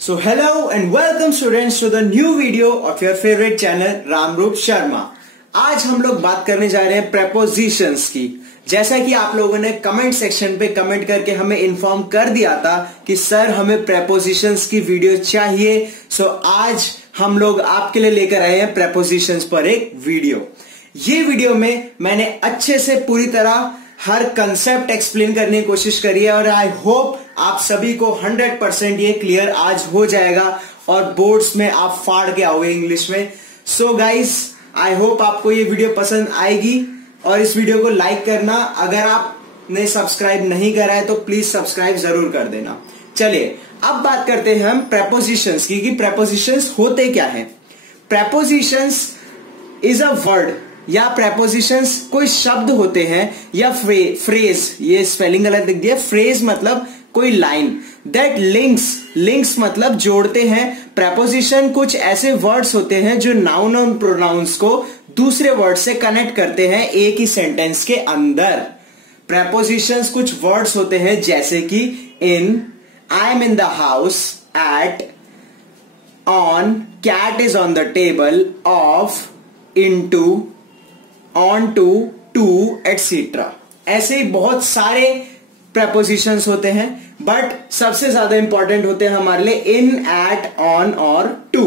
So hello and welcome students to the new video of your favorite channel Ramroop Sharma. आज हम लोग बात करने जा रहे हैं प्रेपोजिशंस की। जैसा कि आप लोगों ने कमेंट सेक्शन पे कमेंट करके हमें इन्फॉर्म कर दिया था कि सर हमें प्रेपोजिशंस की वीडियो चाहिए। सो आज हम लोग आपके लिए लेकर आए हैं प्रेपोजिशंस पर एक वीडियो। ये वीडियो में मैंने अच्छे से पूरी तरह हर कंसेप्ट एक्सप्लेन करने की कोशिश करी है और आई होप आप सभी को 100% ये क्लियर आज हो जाएगा और बोर्ड्स में आप फाड़ के आओगे इंग्लिश में। सो गाइस, आई होप आपको ये वीडियो पसंद आएगी और इस वीडियो को लाइक करना। अगर आपने सब्सक्राइब नहीं करा है तो प्लीज सब्सक्राइब जरूर कर देना। चलिए अब बात करते हैं हम प्रेपोजिशंस की कि प्रेपोजिशंस होते क्या है। प्रेपोजिशंस इज अ वर्ड या प्रेपोजिशंस कोई शब्द होते हैं या फ्रेज, ये स्पेलिंग गलत लिख दिया। फ्रेज मतलब कोई लाइन। दैट लिंक्स मतलब जोड़ते हैं। प्रेपोजिशन कुछ ऐसे वर्ड्स होते हैं जो नाउन और प्रोनाउंस को दूसरे वर्ड से कनेक्ट करते हैं एक ही सेंटेंस के अंदर। प्रेपोजिशंस कुछ वर्ड्स होते हैं जैसे कि in, I am in the house, at, on, cat is on the table, of, into, on to etcetera. ऐसे ही बहुत सारे प्रेपोजिशंस होते हैं, बट सबसे ज्यादा इंपॉर्टेंट होते हैं हमारे लिए इन, एट, ऑन और टू।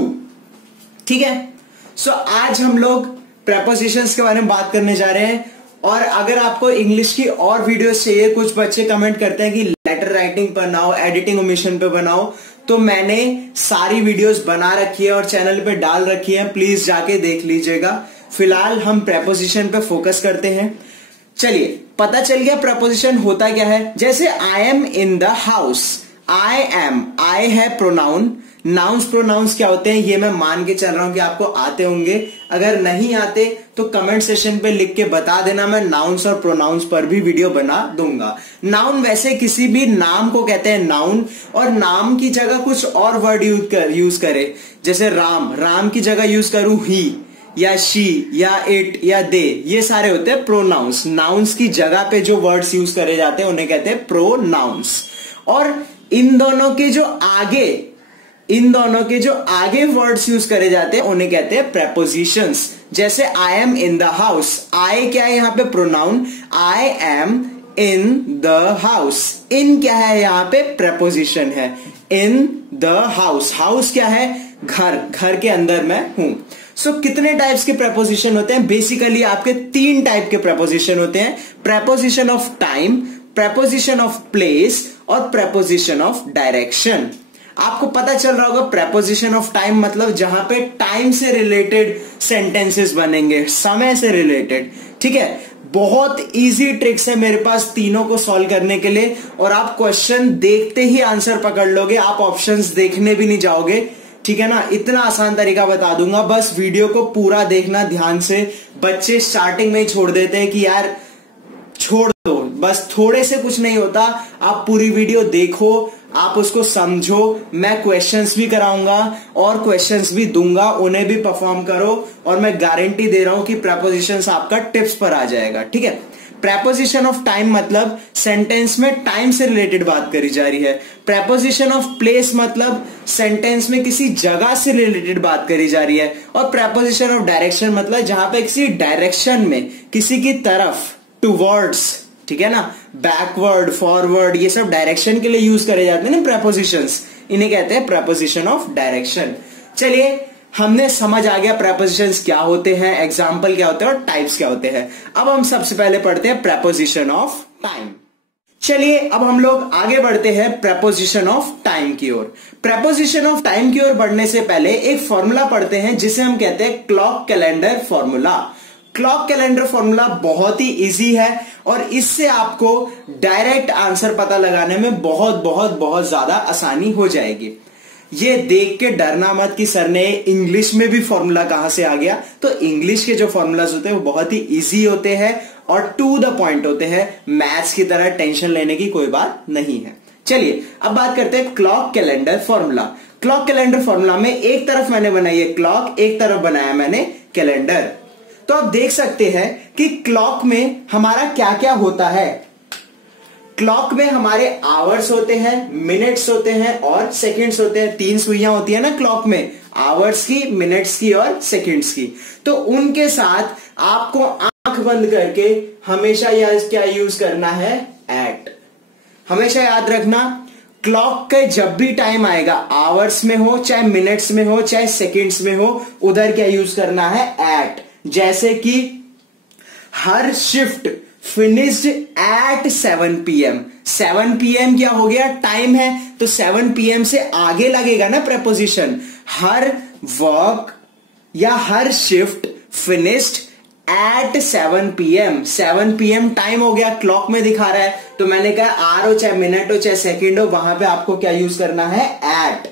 ठीक है। सो आज हम लोग प्रेपोजिशंस के बारे में बात करने जा रहे हैं। और अगर आपको इंग्लिश की और वीडियोस चाहिए, कुछ बच्चे कमेंट करते हैं कि लेटर राइटिंग पर बनाओ, एडिटिंग ओमिशन पे बनाओ, तो मैंने सारी वीडियोस बना रखी है और चैनल पे डाल रखी है, प्लीज जाके देख लीजिएगा। फिलहाल हम प्रेपोजिशन पे फोकस करते हैं। चलिए, पता चल गया प्रेपोजिशन होता क्या है। जैसे I am in the house, I am, I है प्रोनाउन। नाउन्स प्रोनाउंस क्या होते हैं ये मैं मान के चल रहा हूं कि आपको आते होंगे। अगर नहीं आते तो कमेंट सेशन पे लिख के बता देना, मैं नाउन्स और प्रोनाउंस पर भी वीडियो बना दूंगा। नाउन वैसे किसी भी नाम को कहते हैं नाउन, और नाम की जगह कुछ और वर्ड यूज करे। जैसे राम की जगह यूज करूं ही या शी या इट या दे, ये सारे होते हैं प्रोनाउंस। नाउन्स की जगह पे जो वर्ड्स यूज करे जाते हैं उन्हें कहते हैं प्रोनाउंस। और इन दोनों के जो आगे वर्ड्स यूज करे जाते हैं उन्हें कहते हैं प्रेपोजिशंस। जैसे I am in the house, I क्या है यहां पे pronoun, I am in the house. In क्या है यहां पे प्रेपोजिशन है, इन द हाउस। हाउस क्या है, घर के अंदर मैं हूं। सो कितने टाइप्स के प्रेपोजिशन होते हैं? बेसिकली आपके 3 टाइप के प्रेपोजिशन होते हैं। Preposition of time, preposition of place और प्रेपोजिशन ऑफ डायरेक्शन। आपको पता चल रहा होगा प्रेपोजिशन ऑफ टाइम मतलब जहां पे टाइम से रिलेटेड सेंटेंसेस बनेंगे, समय से रिलेटेड। ठीक है, बहुत इजी ट्रिक्स है मेरे पास तीनों को सॉल्व करने के लिए, और आप क्वेश्चन देखते ही आंसर पकड़ लोगे, आप ऑप्शंस देखने भी नहीं जाओगे। ठीक है ना, इतना आसान तरीका बता दूंगा, बस वीडियो को पूरा देखना ध्यान से। बच्चे स्टार्टिंग में ही छोड़ देते हैं कि यार छोड़ दो, बस थोड़े से कुछ नहीं होता। आप पूरी वीडियो देखो, आप उसको समझो, मैं क्वेश्चंस भी कराऊंगा और क्वेश्चंस भी दूंगा, उन्हें भी परफॉर्म करो, और मैं गारंटी दे रहा हूं कि प्रेपोजिशंस आपका टिप्स पर आ जाएगा। ठीक है। प्रेपोजिशन ऑफ टाइम मतलब सेंटेंस में टाइम से रिलेटेड बात करी जा रही है। प्रेपोजिशन ऑफ प्लेस मतलब सेंटेंस में किसी जगह से रिलेटेड बात करी जा रही है। और प्रेपोजिशन ऑफ डायरेक्शन मतलब जहां पे किसी डायरेक्शन में, किसी की तरफ, टुवर्ड्स, ठीक है ना, बैकवर्ड, फॉरवर्ड, ये सब डायरेक्शन के लिए यूज करे जाते हैं ना प्रेपोजिशंस, इन्हें कहते हैं प्रेपोजिशन ऑफ डायरेक्शन। चलिए, हमने समझ आ गया प्रेपोजिशंस क्या होते हैं, एग्जाम्पल क्या होते हैं और टाइप्स क्या होते हैं। अब हम सबसे पहले पढ़ते हैं प्रेपोजिशन ऑफ टाइम। चलिए अब हम लोग आगे बढ़ते हैं प्रेपोजिशन ऑफ टाइम की ओर। प्रेपोजिशन ऑफ टाइम की ओर बढ़ने से पहले एक फॉर्मूला पढ़ते हैं जिसे हम कहते हैं clock calendar formula. Clock calendar formula बहुत ही इजी है और इससे आपको डायरेक्ट आंसर पता लगाने में बहुत ज्यादा आसानी हो जाएगी। ये देख के डरना मत कि सर ने इंग्लिश में भी फॉर्मूला कहां से आ गया। तो इंग्लिश के जो फॉर्मूलाज होते हैं वो बहुत ही इजी होते हैं और टू द पॉइंट होते हैं। मैथ्स की तरह टेंशन लेने की कोई बात नहीं है। चलिए अब बात करते हैं clock calendar formula. Clock calendar formula में एक तरफ मैंने बनाई है क्लॉक, एक तरफ बनाया मैंने कैलेंडर। तो आप देख सकते हैं कि क्लॉक में हमारा क्या क्या होता है। क्लॉक में हमारे आवर्स होते हैं, मिनट्स होते हैं और सेकंड्स होते हैं। 3 सुइयां होती है ना क्लॉक में, आवर्स की, मिनट्स की और सेकंड्स की। तो उनके साथ आपको आंख बंद करके हमेशा क्या यूज करना है, एट। हमेशा याद रखना, क्लॉक के जब भी टाइम आएगा, आवर्स में हो, चाहे मिनट्स में हो, चाहे सेकंड्स में हो, उधर क्या यूज करना है, एट। जैसे कि हर shift finished at 7 PM। 7 PM क्या हो गया, टाइम है, तो 7 PM से आगे लगेगा ना प्रेपोजिशन। हर वर्क या her shift finished at 7 PM। 7 PM time हो गया, क्लॉक में दिखा रहा है, तो मैंने कहा आर हो, चाहे मिनट हो, चाहे सेकंड हो, वहां पे आपको क्या यूज करना है, एट।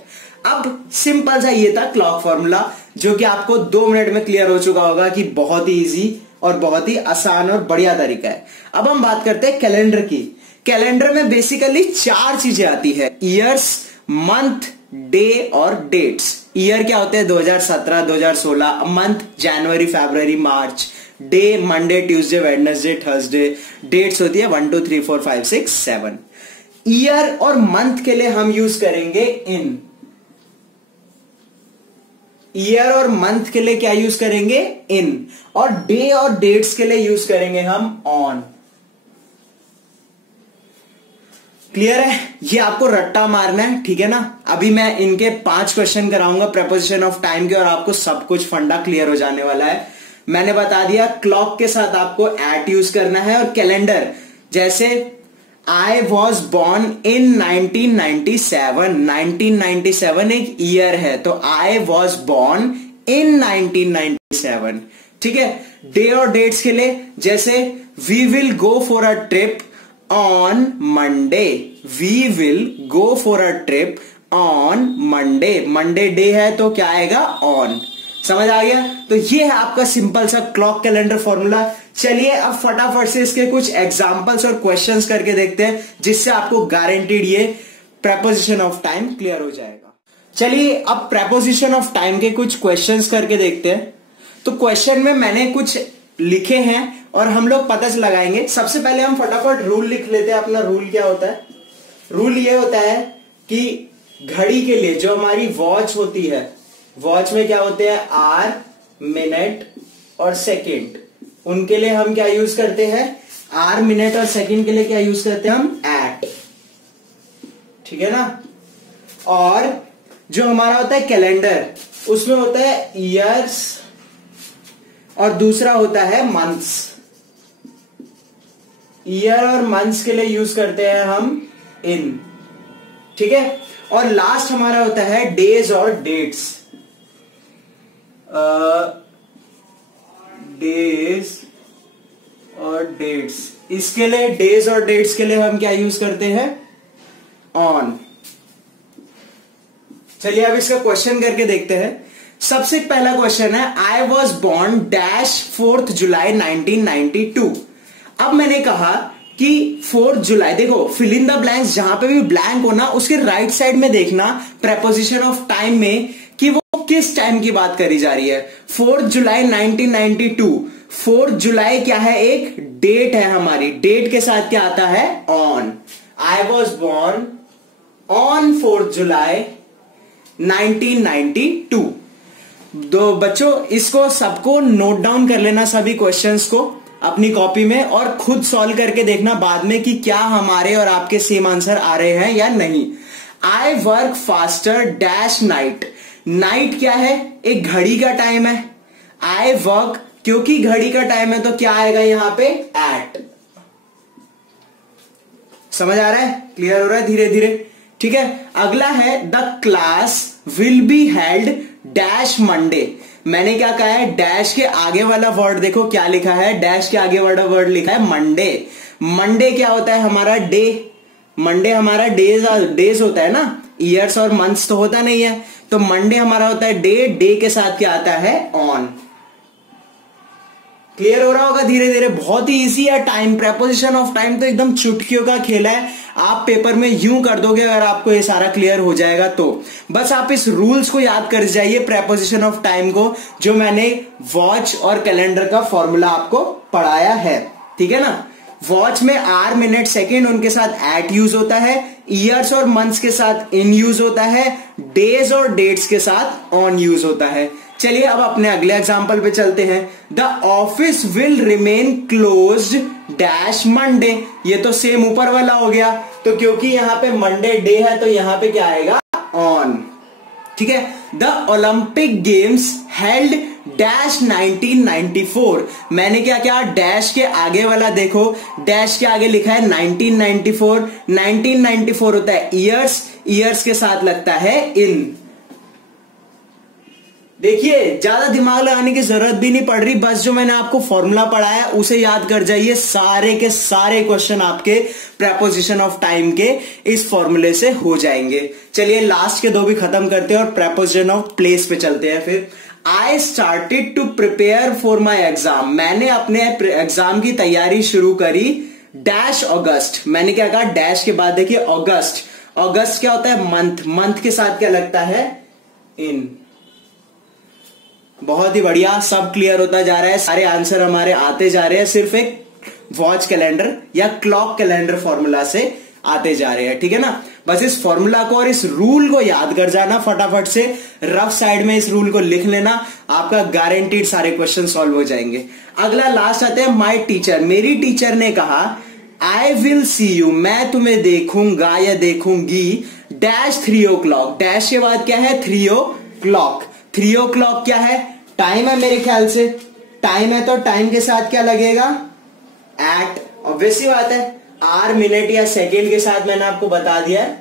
अब सिंपल सा ये था क्लॉक फॉर्मूला, जो कि आपको 2 मिनट में क्लियर हो चुका होगा कि बहुत ही इजी और बहुत ही आसान और बढ़िया तरीका है। अब हम बात करते हैं कैलेंडर की। कैलेंडर में बेसिकली 4 चीजें आती है, ईयर्स, मंथ, डे और डेट्स। ईयर क्या होते हैं, 2017, 2016, मंथ जनवरी, फरवरी, मार्च, day Monday, Tuesday, Wednesday, Thursday, dates होती है 1 2 3 4 5 6 7। ईयर और मंथ के लिए हम यूज करेंगे इन। ईयर और मंथ के लिए क्या यूज करेंगे, इन। और डे और डेट्स के लिए यूज करेंगे हम ऑन। क्लियर है, ये आपको रट्टा मारना है, ठीक है ना। अभी मैं इनके 5 क्वेश्चन कराऊंगा प्रेपोजिशन ऑफ टाइम के, और आपको सब कुछ फंडा क्लियर हो जाने वाला है। मैंने बता दिया क्लॉक के साथ आपको एट यूज करना है, और कैलेंडर जैसे आई वॉज बॉर्न इन 1997। 1997 एक ईयर है, तो आई वॉज बॉर्न इन 1997, ठीक है। डे और डेट्स के लिए जैसे we will go for a trip on Monday. We will go for a trip on Monday. Monday day है तो क्या आएगा, ऑन। समझ आ गया। तो ये है आपका सिंपल सा क्लॉक कैलेंडर फॉर्मूला। चलिए अब फटाफट से इसके कुछ एग्जांपल्स और क्वेश्चंस करके देखते हैं, जिससे आपको गारंटीड ये प्रेपोजिशन ऑफ टाइम क्लियर हो जाएगा। चलिए अब प्रेपोजिशन ऑफ टाइम के कुछ क्वेश्चंस करके देखते हैं। तो क्वेश्चन में मैंने कुछ लिखे हैं और हम लोग पता लगाएंगे। सबसे पहले हम फटाफट रूल लिख लेते हैं। अपना रूल क्या होता है, रूल ये होता है कि घड़ी के लिए जो हमारी वॉच होती है, वॉच में क्या होते हैं, आर, मिनट और सेकंड। उनके लिए हम क्या यूज करते हैं, आर, मिनट और सेकंड के लिए क्या यूज करते हैं हम, एट, ठीक है ना। और जो हमारा होता है कैलेंडर, उसमें होता है ईयर्स और दूसरा होता है मंथ्स। ईयर और मंथ्स के लिए यूज करते हैं हम इन, ठीक है। और लास्ट हमारा होता है डेज और डेट्स। डेज और डेट्स, इसके लिए डेज और डेट्स के लिए हम क्या यूज करते हैं, ऑन। चलिए अब इसका क्वेश्चन करके देखते हैं। सबसे पहला क्वेश्चन है, आई वॉज बॉर्न डैश 4 जुलाई 1992। अब मैंने कहा कि 4 जुलाई, देखो फिल इन द ब्लैंक्स, जहां पे भी ब्लैंक हो ना उसके राइट साइड में देखना प्रेपोजिशन ऑफ टाइम में कि वो किस टाइम की बात करी जा रही है। 4 जुलाई 1992। 4 जुलाई क्या है, एक डेट है हमारी, डेट के साथ क्या आता है, on. I was born on 4 जुलाई 1992। दो बच्चों इसको सबको नोट डाउन कर लेना, सभी क्वेश्चंस को अपनी कॉपी में, और खुद सॉल्व करके देखना बाद में कि क्या हमारे और आपके सेम आंसर आ रहे हैं या नहीं। I work faster dash night. Night क्या है, एक घड़ी का टाइम है। आई वर्क, क्योंकि घड़ी का टाइम है तो क्या आएगा यहां पे, एट। समझ आ रहा है, क्लियर हो रहा है धीरे धीरे, ठीक है। अगला है the class will be held dash Monday. मैंने क्या कहा है, डैश के आगे वाला वर्ड देखो क्या लिखा है, डैश के आगे वाला वर्ड लिखा है मंडे। मंडे क्या होता है हमारा, डे। मंडे हमारा डेज होता है ना, ईयर्स और मंथ्स तो होता नहीं है, तो मंडे हमारा होता है डे। डे के साथ क्या आता है, ऑन। क्लियर हो रहा होगा धीरे धीरे, बहुत ही इजी है। टाइम, प्रेपोजिशन ऑफ टाइम तो एकदम चुटकियों का खेल है। आप पेपर में यूं कर दोगे अगर आपको ये सारा क्लियर हो जाएगा तो। बस आप इस रूल्स को याद कर जाइए प्रेपोजिशन ऑफ टाइम को, जो मैंने वॉच और कैलेंडर का फॉर्मूला आपको पढ़ाया है, ठीक है ना। वॉच में आर, मिनट, सेकेंड उनके साथ एट यूज होता है, ईयर्स और मंथ्स के साथ इन यूज होता है, डेज और डेट्स के साथ ऑन यूज होता है। चलिए अब अपने अगले एग्जांपल पे चलते हैं। The office will remain closed dash Monday. ये तो सेम ऊपर वाला हो गया, तो क्योंकि यहां पे मंडे डे है तो यहां पे क्या आएगा, ऑन। ठीक है। The Olympic games held dash 1994। मैंने क्या किया, डैश के आगे वाला देखो, डैश के आगे लिखा है 1994। 1994 होता है ईयर्स, ईयर्स के साथ लगता है इन। देखिए ज्यादा दिमाग लगाने की जरूरत भी नहीं पड़ रही, बस जो मैंने आपको फॉर्मूला पढ़ाया उसे याद कर जाइए। सारे के सारे क्वेश्चन आपके प्रेपोजिशन ऑफ टाइम के इस फॉर्मूले से हो जाएंगे। चलिए लास्ट के दो भी खत्म करते हैं और प्रेपोजिशन ऑफ प्लेस पे चलते हैं। फिर I started to prepare for my exam. मैंने अपने एग्जाम की तैयारी शुरू करी डैश अगस्त। मैंने क्या कहा, डैश के बाद देखिए अगस्त। अगस्त क्या होता है, मंथ। मंथ के साथ क्या लगता है, इन। बहुत ही बढ़िया, सब क्लियर होता जा रहा है, सारे आंसर हमारे आते जा रहे हैं, सिर्फ एक वॉच कैलेंडर या क्लॉक कैलेंडर फॉर्मूला से आते जा रहे हैं। ठीक है ना। बस इस फॉर्मूला को और इस रूल को याद कर जाना फटाफट से, रफ साइड में इस रूल को लिख लेना, आपका गारंटीड सारे क्वेश्चन सॉल्व हो जाएंगे। अगला लास्ट आते हैं, माय टीचर। मेरी टीचर ने कहा आई विल सी यू, मैं तुम्हें देखूंगा या देखूंगी डैश 3 o'clock। डैश के बाद क्या है, 3 o'clock। 3 o'clock क्या है, टाइम है मेरे ख्याल से, टाइम है तो टाइम के साथ क्या लगेगा, एट। ऑब्वियस सी बात है, आर, मिनट या सेकेंड के साथ मैंने आपको बता दिया है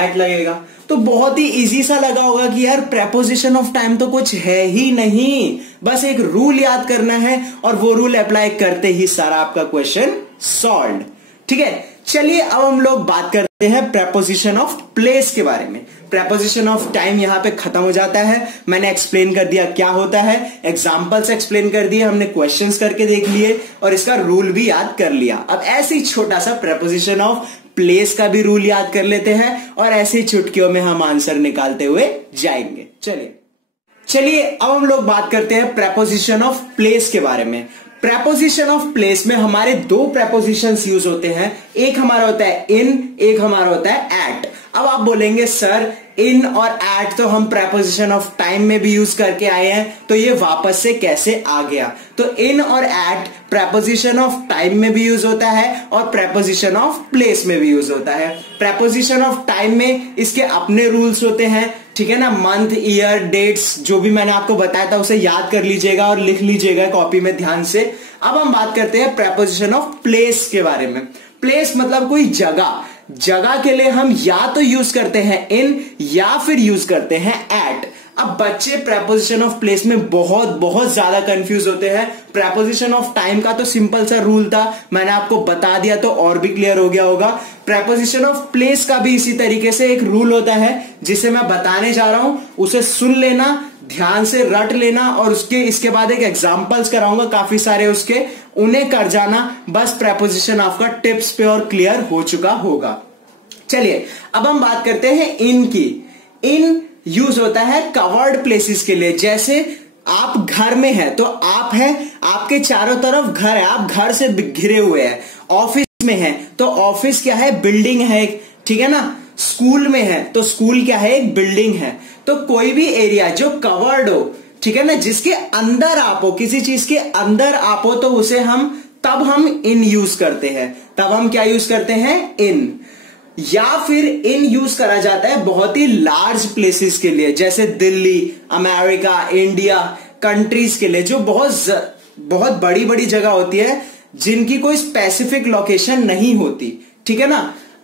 एट लगेगा। तो बहुत ही इजी सा लगा होगा कि यार प्रेपोजिशन ऑफ टाइम तो कुछ है ही नहीं, बस एक रूल याद करना है और वो रूल अप्लाई करते ही सारा आपका क्वेश्चन सॉल्व। ठीक है। चलिए अब हम लोग बात करते हैं प्रेपोजिशन ऑफ प्लेस के बारे में। प्रेपोजिशन ऑफ टाइम यहां पे खत्म हो जाता है। मैंने एक्सप्लेन कर दिया क्या होता है, एग्जांपल्स एक्सप्लेन कर दिए, हमने क्वेश्चंस करके देख लिए और इसका रूल भी याद कर लिया। अब ऐसे ही छोटा सा प्रेपोजिशन ऑफ प्लेस का भी रूल याद कर लेते हैं और ऐसे ही चुटकियों में हम आंसर निकालते हुए जाएंगे। चलिए अब हम लोग बात करते हैं प्रेपोजिशन ऑफ प्लेस के बारे में। प्रेपोजिशन ऑफ प्लेस में हमारे दो प्रेपोजिशंस यूज होते हैं, एक हमारा होता है इन, एक हमारा होता है एट। अब आप बोलेंगे सर इन और एट तो हम प्रेपोजिशन ऑफ टाइम में भी यूज करके आए हैं, तो ये वापस से कैसे आ गया। तो इन और एट प्रेपोजिशन ऑफ टाइम में भी यूज होता है और प्रेपोजिशन ऑफ प्लेस में भी यूज होता है। प्रेपोजिशन ऑफ टाइम में इसके अपने रूल्स होते हैं, ठीक है ना। मंथ, ईयर, डेट्स जो भी मैंने आपको बताया था उसे याद कर लीजिएगा और लिख लीजिएगा कॉपी में ध्यान से। अब हम बात करते हैं प्रेपोजिशन ऑफ प्लेस के बारे में। प्लेस मतलब कोई जगह। जगह के लिए हम या तो यूज करते हैं इन या फिर यूज करते हैं एट। अब बच्चे प्रेपोजिशन ऑफ प्लेस में बहुत ज्यादा कंफ्यूज होते हैं। प्रेपोजिशन ऑफ टाइम का तो सिंपल सा रूल था, मैंने आपको बता दिया तो और भी क्लियर हो गया होगा। प्रेपोजिशन ऑफ प्लेस का भी इसी तरीके से एक रूल होता है जिसे मैं बताने जा रहा हूं, उसे सुन लेना, ध्यान से रट लेना और इसके बाद एक एग्जांपल्स कराऊंगा काफी सारे उसके, उन्हें कर जाना। बस प्रेपोजिशन आपका टिप्स पे और क्लियर हो चुका होगा। चलिए अब हम बात करते हैं इन की। इन यूज होता है कवर्ड प्लेसेस के लिए। जैसे आप घर में हैं तो आप हैं, आपके चारों तरफ घर है, आप घर से घिरे हुए हैं। ऑफिस में हैं तो ऑफिस क्या है, बिल्डिंग है, ठीक है ना। स्कूल में है तो स्कूल क्या है, एक बिल्डिंग है। तो कोई भी एरिया जो कवर्ड हो, ठीक है ना, जिसके अंदर आप हो, किसी चीज के अंदर आप हो, तो उसे तब हम इन यूज करते हैं। तब हम क्या यूज करते हैं, इन। या फिर इन यूज करा जाता है बहुत ही लार्ज प्लेसेस के लिए, जैसे दिल्ली, अमेरिका, इंडिया, कंट्रीज के लिए, जो बहुत बड़ी बड़ी जगह होती है जिनकी कोई स्पेसिफिक लोकेशन नहीं होती, ठीक है ना।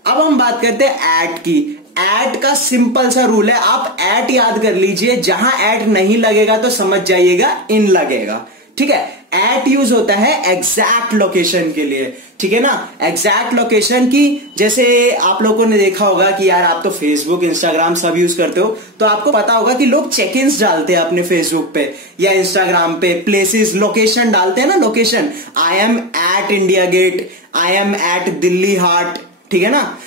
अब हम बात करते हैं एट की। एट का सिंपल सा रूल है, आप एट याद कर लीजिए, जहां एट नहीं लगेगा तो समझ जाइएगा इन लगेगा, ठीक है। एट यूज होता है एग्जैक्ट लोकेशन के लिए, ठीक है ना। एग्जैक्ट लोकेशन की, जैसे आप लोगों ने देखा होगा कि यार आप तो फेसबुक, इंस्टाग्राम सब यूज करते हो, तो आपको पता होगा कि लोग चेक इन्स डालते हैं अपने फेसबुक पे या इंस्टाग्राम पे, प्लेसेस, लोकेशन डालते हैं ना, location. I am at India gate, I am at Delhi Haat, ठीक है ना।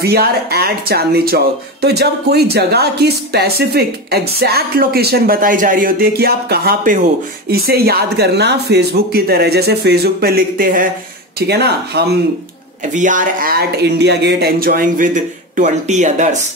We are at Chandni Chowk. तो जब कोई जगह की स्पेसिफिक एग्जैक्ट लोकेशन बताई जा रही होती है कि आप कहां पे हो, इसे याद करना फेसबुक की तरह। जैसे फेसबुक पे लिखते हैं ठीक है ना, हम we are at India Gate enjoying with 20 others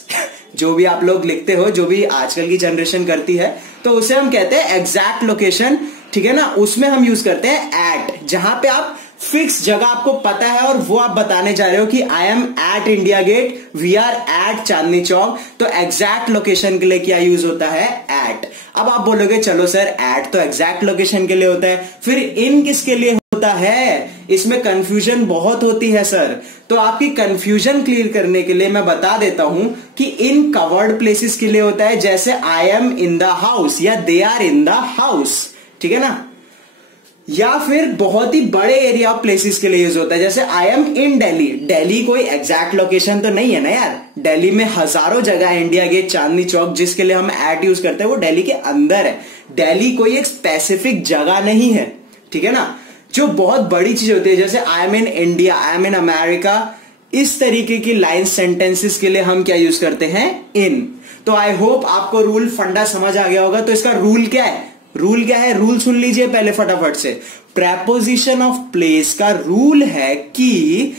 जो भी आप लोग लिखते हो, जो भी आजकल की जनरेशन करती है, तो उसे हम कहते हैं एग्जैक्ट लोकेशन। ठीक है ना, उसमें हम यूज करते हैं एट, जहां पे आप फिक्स जगह आपको पता है और वो आप बताने जा रहे हो कि I am at India gate, we are at Chandni Chowk, तो एग्जैक्ट लोकेशन के लिए क्या यूज होता है, एट। अब आप बोलोगे चलो सर एट तो एग्जैक्ट लोकेशन के लिए होता है, फिर इन किसके लिए होता है, इसमें कंफ्यूजन बहुत होती है सर। तो आपकी कंफ्यूजन क्लियर करने के लिए मैं बता देता हूं कि इन कवर्ड प्लेसेस के लिए होता है, जैसे I am in the house या they are in the house, ठीक है ना। या फिर बहुत ही बड़े एरिया ऑफ प्लेसेस के लिए यूज होता है, जैसे I am in Delhi. Delhi कोई एग्जैक्ट लोकेशन तो नहीं है ना यार, दिल्ली में हजारों जगह है, इंडिया गेट, चांदनी चौक, जिसके लिए हम एट यूज करते हैं वो दिल्ली के अंदर है। दिल्ली कोई एक स्पेसिफिक जगह नहीं है, ठीक है ना। जो बहुत बड़ी चीज होती है, जैसे I am in India, I am in America, इस तरीके की लाइन सेंटेंसेस के लिए हम क्या यूज करते हैं, इन। तो आई होप आपको रूल फंडा समझ आ गया होगा। तो इसका रूल क्या है, रूल क्या है, रूल सुन लीजिए पहले फटाफट से। प्रेपोजिशन ऑफ प्लेस का रूल है कि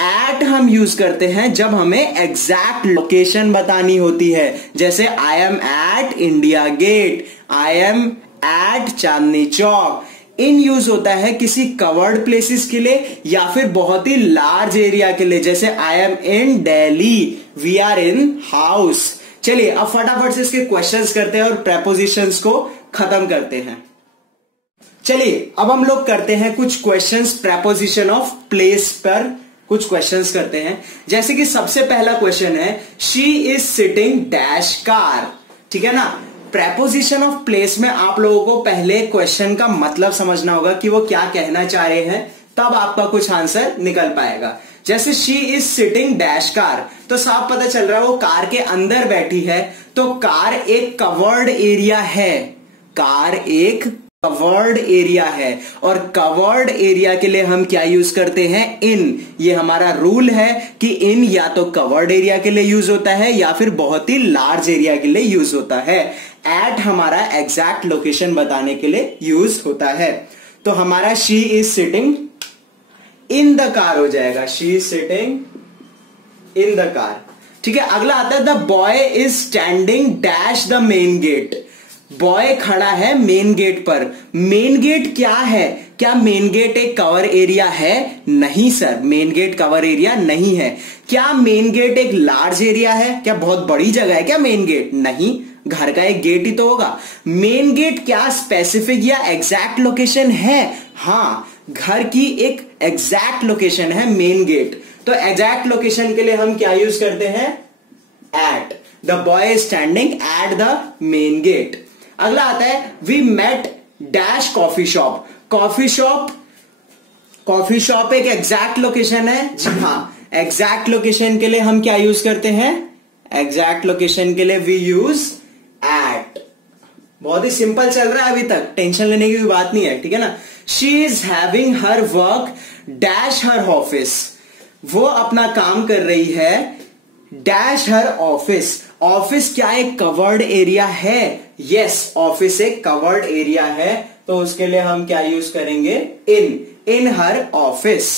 एट हम यूज करते हैं जब हमें एग्जैक्ट लोकेशन बतानी होती है, जैसे I am at India gate, I am at Chandni Chowk. In use होता है किसी कवर्ड प्लेसेस के लिए या फिर बहुत ही लार्ज एरिया के लिए, जैसे I am in Delhi, we are in house. चलिए अब फटाफट से इसके क्वेश्चंस करते हैं और प्रेपोजिशंस को खत्म करते हैं। चलिए अब हम लोग करते हैं कुछ क्वेश्चंस प्रेपोजिशन ऑफ प्लेस पर, कुछ क्वेश्चंस करते हैं। जैसे कि सबसे पहला क्वेश्चन है, she is sitting dash car, ठीक है ना। प्रेपोजिशन ऑफ प्लेस में आप लोगों को पहले क्वेश्चन का मतलब समझना होगा कि वो क्या कहना चाह रहे हैं, तब आपका कुछ आंसर निकल पाएगा। जैसे she is sitting dash car, तो साफ पता चल रहा है वो कार के अंदर बैठी है, तो कार एक कवर्ड एरिया है, कार एक कवर्ड एरिया है, और कवर्ड एरिया के लिए हम क्या यूज करते हैं, इन। ये हमारा रूल है कि इन या तो कवर्ड एरिया के लिए यूज होता है या फिर बहुत ही लार्ज एरिया के लिए यूज होता है। एट हमारा एग्जैक्ट लोकेशन बताने के लिए यूज होता है। तो हमारा she is sitting in the car हो जाएगा, she is sitting in the car, ठीक है। अगला आता है, the boy is standing dash the main gate. Boy खड़ा है मेन गेट पर। मेन गेट क्या है, क्या मेन गेट एक कवर एरिया है, नहीं sir, main gate cover area नहीं है। क्या मेन गेट एक लार्ज एरिया है, क्या बहुत बड़ी जगह है क्या मेन गेट, नहीं, घर का एक गेट ही तो होगा। मेन गेट क्या स्पेसिफिक या एग्जैक्ट लोकेशन है, हाँ, घर की एक एग्जैक्ट लोकेशन है मेन गेट। तो एग्जैक्ट लोकेशन के लिए हम क्या यूज करते हैं, at. The boy is standing at the main gate. अगला आता है, we met dash coffee shop. Coffee shop, coffee shop एक एग्जैक्ट लोकेशन है, जी हाँ। एग्जैक्ट लोकेशन के लिए हम क्या यूज करते हैं, एग्जैक्ट लोकेशन के लिए वी यूज एट। बहुत ही सिंपल चल रहा है अभी तक, टेंशन लेने की भी बात नहीं है, ठीक है ना। She is having her work dash her office. वो अपना काम कर रही है डैश हर ऑफिस। ऑफिस क्या एक कवर्ड एरिया है, यस, ऑफिस एक कवर्ड एरिया है, तो उसके लिए हम क्या यूज करेंगे, in her office.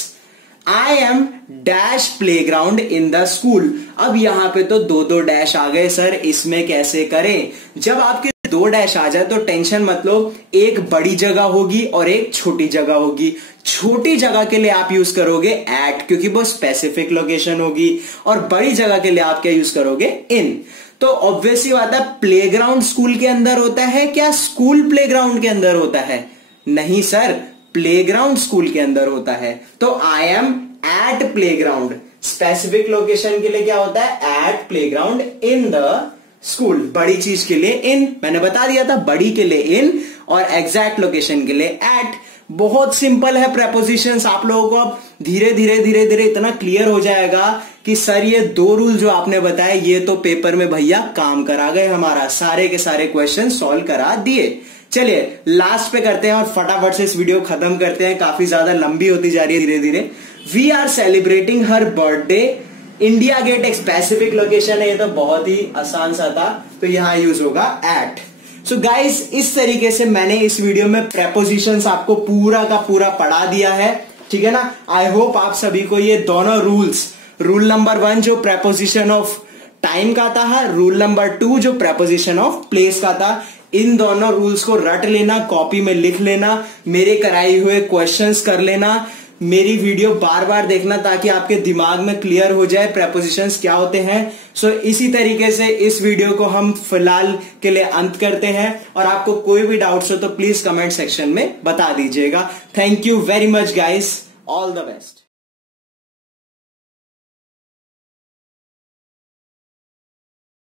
I am dash playground in the school. अब यहां पे तो दो दो डैश आ गए सर, इसमें कैसे करें। जब आपके दो डैश आ जाए तो टेंशन मत लो, एक बड़ी जगह होगी और एक छोटी जगह होगी। छोटी जगह के लिए आप यूज करोगे एट, क्योंकि वो स्पेसिफिक लोकेशन होगी, और बड़ी जगह के लिए आप क्या यूज करोगे, इन। तो ऑब्वियसली बात है, प्लेग्राउंड स्कूल के अंदर होता है क्या, स्कूल प्लेग्राउंड के अंदर होता है, नहीं सर, प्लेग्राउंड स्कूल के अंदर होता है। तो I am at playground, specific location के लिए क्या होता है, at playground in the school. बड़ी चीज के लिए इन, मैंने बता दिया था, बड़ी के लिए इन और एग्जैक्ट लोकेशन के लिए एट। बहुत सिंपल है प्रेपोजिशंस, आप लोगों को अब धीरे धीरे धीरे धीरे इतना क्लियर हो जाएगा कि सर ये दो रूल जो आपने बताए ये तो पेपर में भैया काम करा गए, हमारा सारे के सारे क्वेश्चन सॉल्व करा दिए। चलिए लास्ट पे करते हैं और फटाफट से इस वीडियो खत्म करते हैं, काफी ज्यादा लंबी होती जा रही है धीरे धीरे। We are celebrating her birthday, India Gate एक स्पेसिफिक लोकेशन है, ये तो बहुत ही आसान सा था, तो यहां यूज होगा एट। सो गाइस, इस तरीके से मैंने इस वीडियो में प्रेपोजिशंस आपको पूरा का पूरा पढ़ा दिया है, ठीक है ना। आई होप आप सभी को ये दोनों रूल नंबर 1 जो प्रेपोजिशन ऑफ टाइम का था, रूल नंबर 2 जो प्रेपोजिशन ऑफ प्लेस का था, इन दोनों रूल्स को रट लेना, कॉपी में लिख लेना, मेरे कराए हुए क्वेश्चंस कर लेना, मेरी वीडियो बार बार देखना ताकि आपके दिमाग में क्लियर हो जाए प्रेपोजिशंस क्या होते हैं। सो इसी तरीके से इस वीडियो को हम फिलहाल के लिए अंत करते हैं, और आपको कोई भी डाउट्स हो तो प्लीज कमेंट सेक्शन में बता दीजिएगा। Thank you very much guys, all the best.